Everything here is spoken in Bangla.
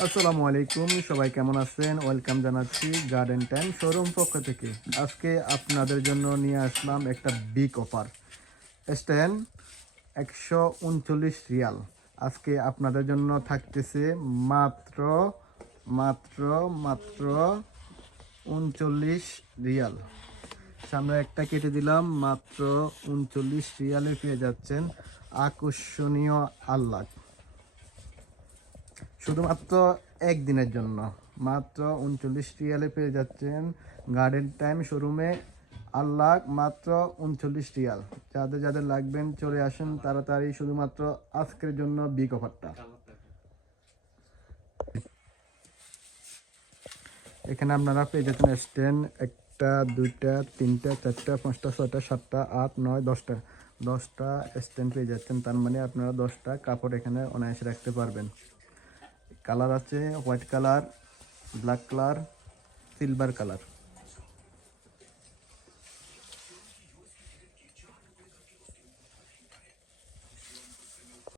আসসালামু আলাইকুম, সবাই কেমন আছেন? ওয়েলকাম জানাচ্ছি গার্ডেন টাইম শোরুম পক্ষ থেকে। আজকে আপনাদের জন্য নিয়ে আসলাম একটা বিগ অফার। Stand 139 Real. আজকে আপনাদের জন্য থাকতেছে মাত্র মাত্র মাত্র 39 রিয়াল। সামনে একটা কেটে দিলাম, মাত্র 39 রিয়ালে পেয়ে যাচ্ছেন আকর্ষণীয় আহ্লাদ। শুধুমাত্র একদিনের জন্য মাত্র 39 রিয়ালে পেয়ে যাচ্ছেন গার্ডেন টাইম শোরুমে আল্লাহ, মাত্র 39 রিয়াল। যাদের যাদের লাগবেন চলে আসুন তাড়াতাড়ি, শুধুমাত্র আজকের জন্য বিগ অফারটা। এখানে আপনারা পেয়ে যাচ্ছেন স্ট্যান্ড একটা, দুইটা, তিনটা, চারটা, পাঁচটা, ছয়টা, সাতটা, আট, নয়, 10টা স্ট্যান্ড পেয়ে যাচ্ছেন। তার মানে আপনারা 10টা কাপড় এখানে অনায়াসে রাখতে পারবেন। কালার আছে white colour, black colour, silver colour.